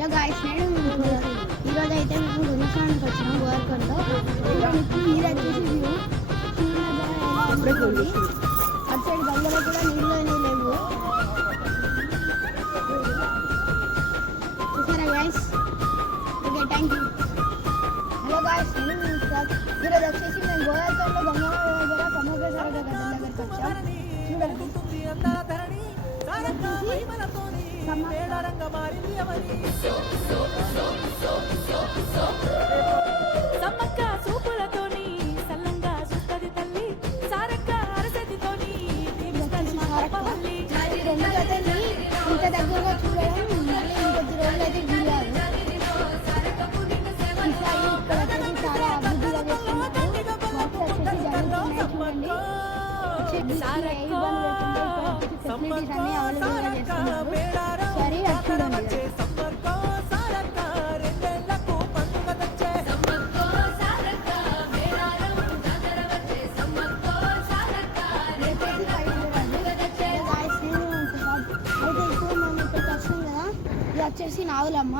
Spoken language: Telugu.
హలో గాయ్స్, నేను ఈరోజు అయితే మేము గురుస్వామికి వచ్చినాం గోవర్కంలో. మీరు వచ్చేసి వ్యూ అటు సైడ్ గంగలో కూడా నీళ్ళు అనేవి లేవు. చూసారా guys? Okay, thank you. Hello guys, నేను ఈరోజు వచ్చేసి మేము గోవర్కంలో గంగమ్మ దగ్గర సమగ్ర సరగా దగ్గరికి వచ్చాం. చూడండి, సమ్మక్క సూపులతోని సల్లంగా చూస్తది తల్లి సారక్క అరసతితోని దీవిస్తది మా కర్పవల్లి. రెండు జతల్ని ఇంత దగ్గరగా చూడడం మళ్ళీ ఇంకొద్ది రోజులు అయితే వీలారు. ఇక్కడ వచ్చేసి చాలా అభివృద్ధిగా చేస్తున్నారు. చూడండి, ఫెసిలిటీస్ అన్ని అవైలబుల్గా చేస్తున్నారు. సరే, అది చూడండి. వచ్చేసి నావులమ్మ.